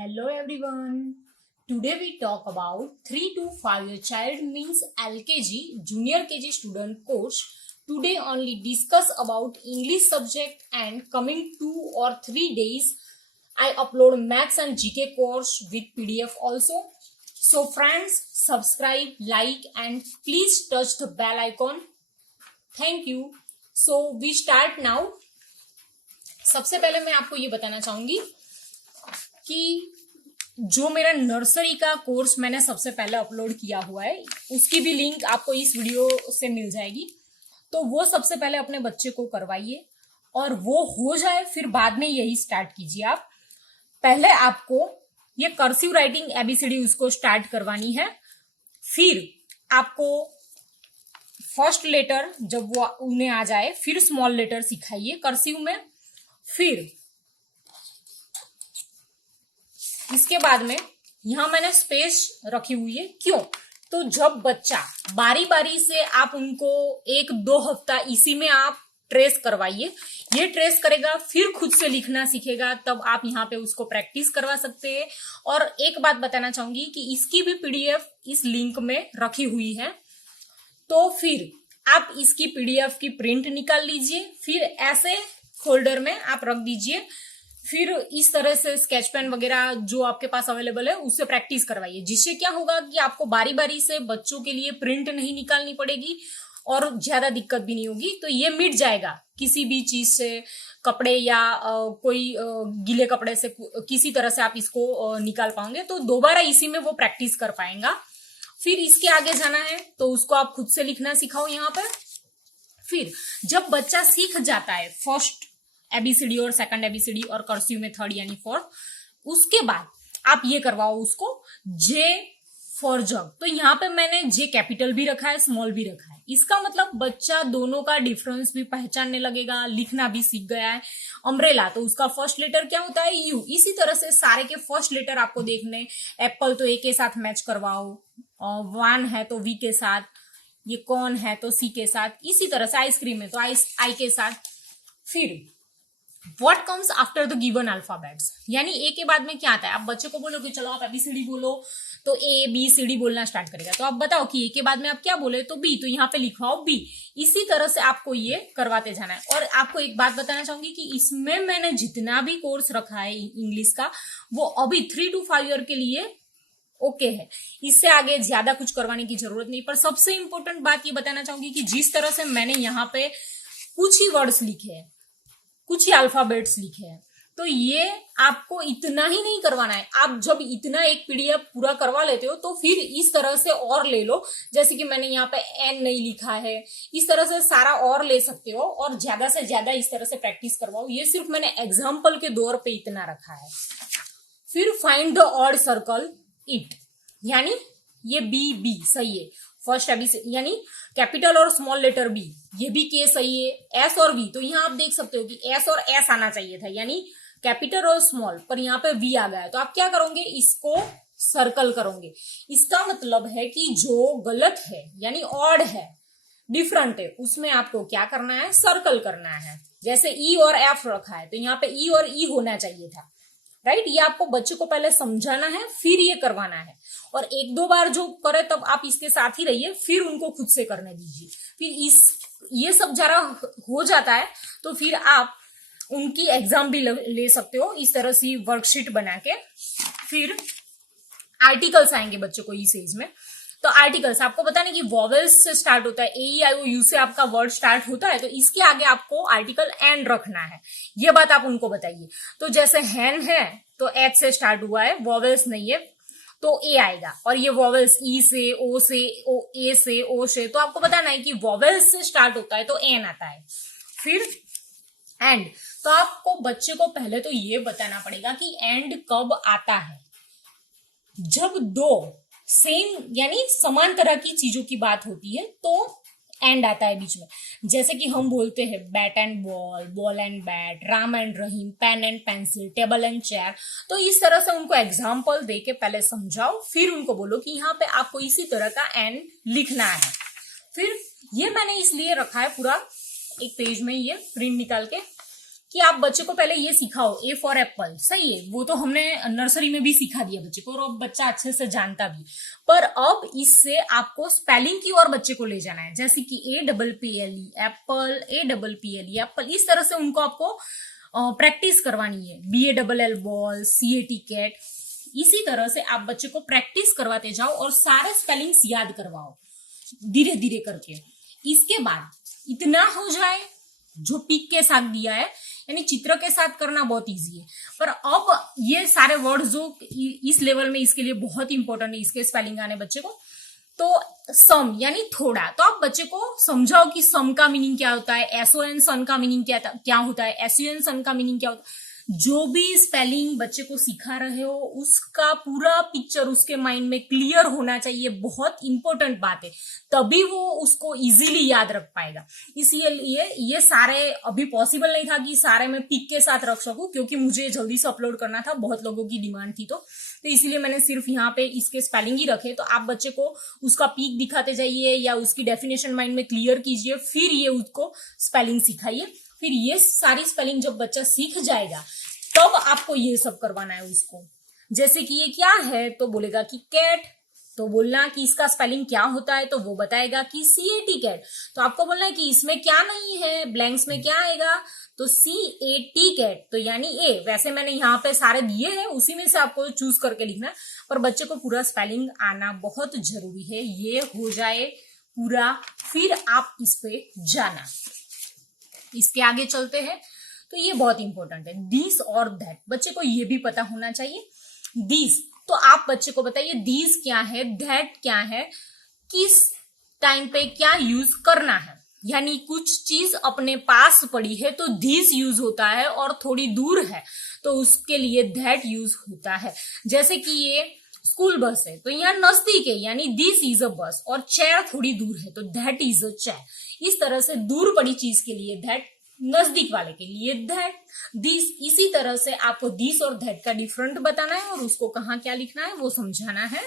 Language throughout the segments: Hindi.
Hello everyone. Today we talk about 3 to 5 year child means LKG junior KG student course. Today only discuss about English subject and coming 2 or 3 days I upload maths and GK course with PDF also. So friends, subscribe, like and please touch the bell icon. Thank you. So we start now. सबसे पहले मैं आपको ये बताना चाहूंगी कि जो मेरा नर्सरी का कोर्स मैंने सबसे पहले अपलोड किया हुआ है उसकी भी लिंक आपको इस वीडियो से मिल जाएगी। तो वो सबसे पहले अपने बच्चे को करवाइए और वो हो जाए फिर बाद में यही स्टार्ट कीजिए। आप पहले आपको ये कर्सिव राइटिंग एबीसीडी उसको स्टार्ट करवानी है। फिर आपको फर्स्ट लेटर जब वो उन्हें आ जाए फिर स्मॉल लेटर सिखाइए कर्सिव में। फिर इसके बाद में यहां मैंने स्पेस रखी हुई है। क्यों? तो जब बच्चा बारी बारी से आप उनको 1-2 हफ्ता इसी में आप ट्रेस करवाइए, ये ट्रेस करेगा फिर खुद से लिखना सीखेगा, तब आप यहाँ पे उसको प्रैक्टिस करवा सकते हैं। और एक बात बताना चाहूंगी कि इसकी भी पीडीएफ इस लिंक में रखी हुई है, तो फिर आप इसकी पीडीएफ की प्रिंट निकाल लीजिए, फिर ऐसे फोल्डर में आप रख दीजिए। फिर इस तरह से स्केच पेन वगैरह जो आपके पास अवेलेबल है उससे प्रैक्टिस करवाइए, जिससे क्या होगा कि आपको बारी बारी से बच्चों के लिए प्रिंट नहीं निकालनी पड़ेगी और ज्यादा दिक्कत भी नहीं होगी। तो ये मिट जाएगा किसी भी चीज से, कपड़े या कोई गीले कपड़े से, किसी तरह से आप इसको निकाल पाओगे तो दोबारा इसी में वो प्रैक्टिस कर पाएगा। फिर इसके आगे जाना है तो उसको आप खुद से लिखना सिखाओ यहाँ पर। फिर जब बच्चा सीख जाता है फर्स्ट एबीसीडी और सेकंड एबीसीडी और कर्सिव में थर्ड यानी फोर्थ, उसके बाद आप ये करवाओ उसको जे फॉर जग। तो यहाँ पे मैंने जे कैपिटल भी रखा है, स्मॉल भी रखा है। इसका मतलब बच्चा दोनों का डिफरेंस भी पहचानने लगेगा, लिखना भी सीख गया है। अम्ब्रेला तो उसका फर्स्ट लेटर क्या होता है? यू। इसी तरह से सारे के फर्स्ट लेटर आपको देखने। एप्पल तो ए के साथ मैच करवाओ, वन है तो वी के साथ, ये कौन है तो सी के साथ, इसी तरह से आइसक्रीम है तो आई के साथ। फिर What comes after the given alphabets, यानी ए के बाद में क्या आता है? आप बच्चे को बोलो कि चलो आप एबीसीडी बोलो, तो ए बी सी डी बोलना स्टार्ट करेगा। तो आप बताओ कि ए के बाद में आप क्या बोले, तो बी, तो यहाँ पे लिखवाओ बी। इसी तरह से आपको ये करवाते जाना है। और आपको एक बात बताना चाहूंगी कि इसमें मैंने जितना भी कोर्स रखा है इंग्लिश का, वो अभी 3 to 5 ईयर के लिए ओके है। इससे आगे ज्यादा कुछ करवाने की जरूरत नहीं। पर सबसे इंपॉर्टेंट बात ये बताना चाहूंगी कि जिस तरह से मैंने यहाँ पे कुछ ही वर्ड्स लिखे हैं, कुछ ही अल्फाबेट्स लिखे हैं, तो ये आपको इतना ही नहीं करवाना है। आप जब इतना एक पीडीएफ पूरा करवा लेते हो तो फिर इस तरह से और ले लो। जैसे कि मैंने यहाँ पे एन नहीं लिखा है, इस तरह से सारा और ले सकते हो और ज्यादा से ज्यादा इस तरह से प्रैक्टिस करवाओ। ये सिर्फ मैंने एग्जाम्पल के दौर पे इतना रखा है। फिर find the odd circle it, यानी ये बी बी सही है, फर्स्ट एबीसीडी यानी कैपिटल और स्मॉल लेटर बी, ये भी के सही है। एस और वी, तो यहाँ आप देख सकते हो कि एस और एस आना चाहिए था, यानी कैपिटल और स्मॉल, पर यहाँ पे वी आ गया है। तो आप क्या करोगे? इसको सर्कल करोगे। इसका मतलब है कि जो गलत है यानी ऑड है, डिफरेंट है, उसमें आपको क्या करना है? सर्कल करना है। जैसे ई और एफ रखा है तो यहाँ पे ई और ई होना चाहिए था, राइट। ये आपको बच्चे को पहले समझाना है, फिर ये करवाना है। और 1-2 बार जो करे तब आप इसके साथ ही रहिए, फिर उनको खुद से करने दीजिए। फिर ये सब जरा हो जाता है तो फिर आप उनकी एग्जाम भी ले सकते हो इस तरह से वर्कशीट बना के। फिर आर्टिकल्स आएंगे बच्चों को इस एज में। तो आर्टिकल्स आपको बताने की वॉवेल्स से स्टार्ट होता है, AEIOU से आपका वर्ड स्टार्ट होता है, तो इसके आगे आपको आर्टिकल एंड रखना है। ये बात आप उनको बताइए। तो जैसे हैन है तो एच से स्टार्ट हुआ है, वॉवेल्स नहीं है तो ए आएगा। और ये वॉवेल्स ई से, ओ से, ए से, ओ से, तो आपको बताना है कि वॉवेल्स से स्टार्ट होता है तो एन आता है। फिर एंड, तो आपको बच्चे को पहले तो ये बताना पड़ेगा कि एंड कब आता है। जब 2 सेम यानी समान तरह की चीजों की बात होती है तो एंड आता है बीच में। जैसे कि हम बोलते हैं bat and ball, ball and bat, Ram and Rahim, pen and pencil, table and chair. तो इस तरह से उनको एग्जाम्पल दे के पहले समझाओ, फिर उनको बोलो कि यहाँ पे आपको इसी तरह का एंड लिखना है। फिर ये मैंने इसलिए रखा है पूरा एक पेज में ये प्रिंट निकाल के कि आप बच्चे को पहले ये सिखाओ, ए फॉर एप्पल, सही है, वो तो हमने नर्सरी में भी सिखा दिया बच्चे को और अब बच्चा अच्छे से जानता भी। पर अब इससे आपको स्पेलिंग की ओर बच्चे को ले जाना है, जैसे कि APPLE एप्पल, APPLE एप्पल, इस तरह से उनको आपको प्रैक्टिस करवानी है। BALL बॉल, CAT कैट, इसी तरह से आप बच्चे को प्रैक्टिस करवाते जाओ और सारे स्पेलिंग्स याद करवाओ धीरे धीरे करके। इसके बाद इतना हो जाए जो पिक के साथ दिया है, यानी चित्र के साथ करना बहुत इजी है, पर अब ये सारे वर्ड जो इस लेवल में इसके लिए बहुत इंपॉर्टेंट है, इसके स्पेलिंग आने बच्चे को, तो सम यानी थोड़ा, तो आप बच्चे को समझाओ कि सम का मीनिंग क्या होता है, SON सन का मीनिंग क्या होता है, SUN सन का मीनिंग क्या होता है। जो भी स्पेलिंग बच्चे को सिखा रहे हो उसका पूरा पिक्चर उसके माइंड में क्लियर होना चाहिए, बहुत इंपॉर्टेंट बात है, तभी वो उसको इजीली याद रख पाएगा। इसलिए ये सारे अभी पॉसिबल नहीं था कि सारे मैं पिक के साथ रख सकूं, क्योंकि मुझे जल्दी से अपलोड करना था, बहुत लोगों की डिमांड थी, तो इसलिए मैंने सिर्फ यहाँ पे इसके स्पेलिंग ही रखे। तो आप बच्चे को उसका पिक दिखाते जाइए या उसकी डेफिनेशन माइंड में क्लियर कीजिए, फिर ये उसको स्पेलिंग सिखाइए। फिर ये सारी स्पेलिंग जब बच्चा सीख जाएगा तब आपको ये सब करवाना है उसको। जैसे कि ये क्या है तो बोलेगा कि कैट, तो बोलना कि इसका स्पेलिंग क्या होता है, तो वो बताएगा कि CAT कैट। तो आपको बोलना है कि इसमें क्या नहीं है, ब्लैंक्स में क्या आएगा, तो CAT कैट, तो यानी ए। वैसे मैंने यहाँ पे सारे दिए हैं, उसी में से आपको चूज करके लिखना है, पर बच्चे को पूरा स्पेलिंग आना बहुत जरूरी है। ये हो जाए पूरा, फिर आप इस पे जाना। इसके आगे चलते हैं, तो ये बहुत इंपॉर्टेंट है, दिस और दैट, बच्चे को ये भी पता होना चाहिए। दिस, तो आप बच्चे को बताइए दिस क्या है, दैट क्या है, किस टाइम पे क्या यूज करना है। यानी कुछ चीज अपने पास पड़ी है तो दिस यूज होता है, और थोड़ी दूर है तो उसके लिए दैट यूज होता है। जैसे कि ये स्कूल बस है तो यहाँ नजदीक है, यानी दिस इज अ बस, और चेयर थोड़ी दूर है तो दैट इज अ चेयर। इस तरह से दूर पड़ी चीज के लिए दैट, नजदीक वाले के लिए दैट, दिस। इसी तरह से आपको दिस और दैट का डिफरेंट बताना है और उसको कहाँ क्या लिखना है वो समझाना है।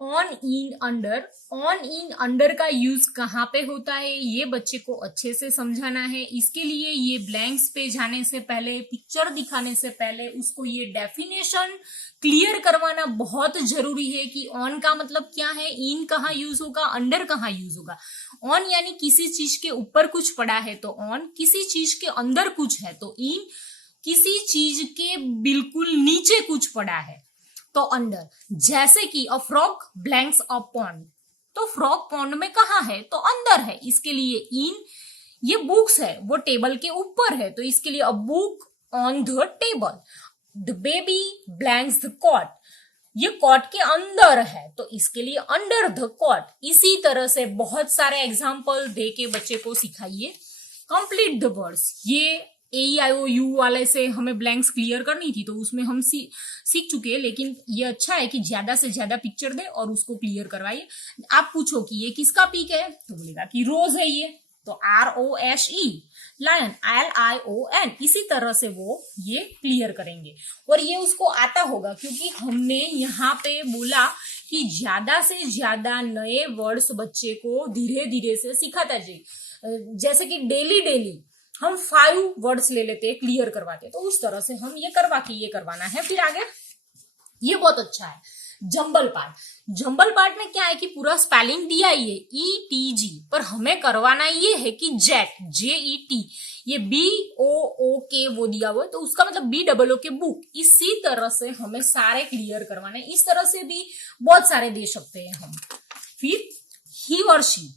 On, in, under, on, in, under का यूज कहाँ पे होता है ये बच्चे को अच्छे से समझाना है। इसके लिए ये ब्लैंक्स पे जाने से पहले, पिक्चर दिखाने से पहले उसको ये डेफिनेशन क्लियर करवाना बहुत जरूरी है कि ऑन का मतलब क्या है, इन कहाँ यूज होगा, अंडर कहाँ यूज होगा। ऑन यानी किसी चीज के ऊपर कुछ पड़ा है तो ऑन, किसी चीज के अंदर कुछ है तो इन, किसी चीज के बिल्कुल नीचे कुछ पड़ा है तो अंडर। जैसे कि a frog blanks a pond, तो फ्रॉग पॉन्ड में कहाँ है तो अंदर है, इसके लिए इन। ये बुक्स है वो टेबल के ऊपर है तो इसके लिए a book on the table. The baby blanks the cot, ये कॉट के अंदर है तो इसके लिए अंडर द कॉट। इसी तरह से बहुत सारे एग्जाम्पल दे के बच्चे को सिखाइए। कंप्लीट द वर्ड्स, ये AEIOU वाले से हमें ब्लैंक्स क्लियर करनी थी तो उसमें हम सीख चुके हैं, लेकिन ये अच्छा है कि ज्यादा से ज्यादा पिक्चर दे और उसको क्लियर करवाइए। आप पूछो कि ये किसका पिक है तो बोलेगा कि रोज है ये, तो ROSE, लायन LION। इसी तरह से वो ये क्लियर करेंगे और ये उसको आता होगा, क्योंकि हमने यहाँ पे बोला कि ज्यादा से ज्यादा नए वर्ड्स बच्चे को धीरे धीरे से सिखाता जाए। जैसे कि डेली हम 5 वर्ड्स ले लेते हैं, क्लियर करवाते, तो उस तरह से हम ये करवाना है। फिर आगे ये बहुत अच्छा है जंबल पार्ट। जंबल पार्ट में क्या है कि पूरा स्पेलिंग दिया ही है ETG, पर हमें करवाना ये है कि जेट, JET, ये BOOK वो दिया हुआ है तो उसका मतलब BOOK बुक। इसी तरह से हमें सारे क्लियर करवाने, इस तरह से भी बहुत सारे दे सकते हैं हम। फिर ही और शी,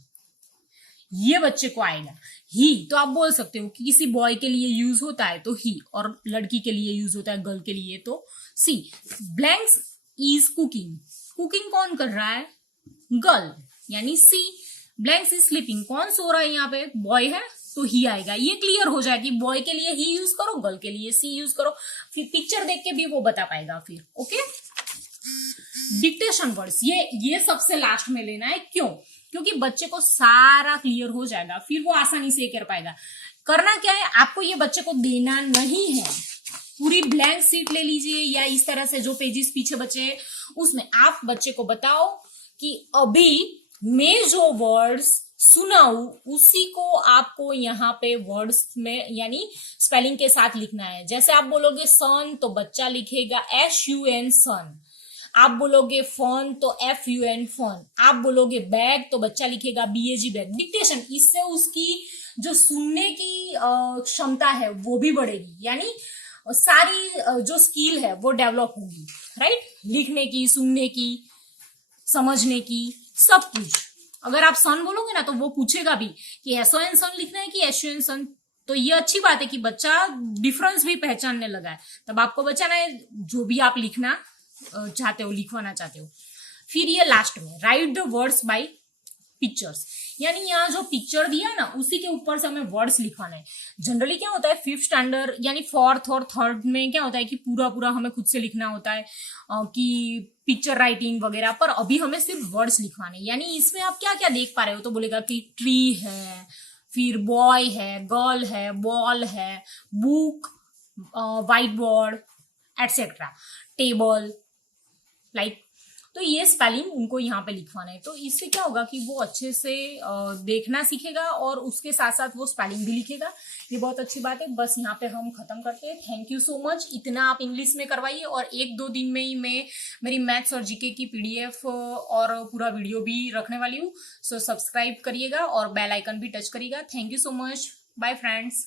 ये बच्चे को आएगा। ही तो आप बोल सकते हो कि किसी बॉय के लिए यूज होता है तो ही, और लड़की के लिए यूज होता है गर्ल के लिए तो सी। ब्लैंक्स इज कुकिंग, कुकिंग कौन कर रहा है, गर्ल, यानी सी। ब्लैंक्स इज स्लीपिंग, कौन सो रहा है यहाँ पे, बॉय है तो ही आएगा। ये क्लियर हो जाए कि बॉय के लिए ही यूज करो, गर्ल के लिए सी यूज करो। फिर पिक्चर देख के भी वो बता पाएगा फिर। ओके, डिक्टेशन वर्ड्स, ये सबसे लास्ट में लेना है। क्यों, क्योंकि बच्चे को सारा क्लियर हो जाएगा, फिर वो आसानी से कर पाएगा। करना क्या है, आपको ये बच्चे को देना नहीं है, पूरी ब्लैंक सीट ले लीजिए या इस तरह से जो पेजेस पीछे बचे उसमें आप बच्चे को बताओ कि अभी मैं जो वर्ड्स सुना उसी को आपको यहाँ पे वर्ड्स में यानी स्पेलिंग के साथ लिखना है। जैसे आप बोलोगे सन तो बच्चा लिखेगा SUN सन, आप बोलोगे फोन तो FUN फोन, आप बोलोगे बैग तो बच्चा लिखेगा BAG बैग। डिक्टेशन, इससे उसकी जो सुनने की क्षमता है वो भी बढ़ेगी, यानी सारी जो स्किल है वो डेवलप होगी, राइट। लिखने की, सुनने की, समझने की, सब कुछ। अगर आप सन बोलोगे ना तो वो पूछेगा भी कि SON सन लिखना है कि SUN सन। तो ये अच्छी बात है कि बच्चा डिफरेंस भी पहचानने लगा है। तब आपको बचाना है जो भी आप लिखना चाहते हो, लिखवाना चाहते हो। फिर ये लास्ट में right the words by pictures, यानी यहाँ जो पिक्चर दिया है ना उसी के ऊपर से हमें वर्ड्स लिखवाना है। जनरली क्या होता है 5th स्टैंडर्ड यानी 4th और 3rd में क्या होता है कि पूरा पूरा हमें खुद से लिखना होता है कि पिक्चर राइटिंग वगैरह, पर अभी हमें सिर्फ वर्ड्स लिखवाने। यानी इसमें आप क्या क्या देख पा रहे हो, तो बोलेगा कि ट्री है, फिर बॉय है, गर्ल है, बॉल है, book, white board etcetera, table, like. तो ये स्पेलिंग उनको यहाँ पे लिखवाना है। तो इससे क्या होगा कि वो अच्छे से देखना सीखेगा और उसके साथ साथ वो स्पेलिंग भी लिखेगा। ये बहुत अच्छी बात है। बस यहाँ पे हम खत्म करते हैं। Thank you so much. इतना आप इंग्लिश में करवाइए और 1-2 दिन में ही मैं मेरी मैथ्स और जीके की PDF और पूरा वीडियो भी रखने वाली हूँ। सो सब्सक्राइब करिएगा और बेल आइकन भी टच करिएगा। Thank you so much. Bye friends.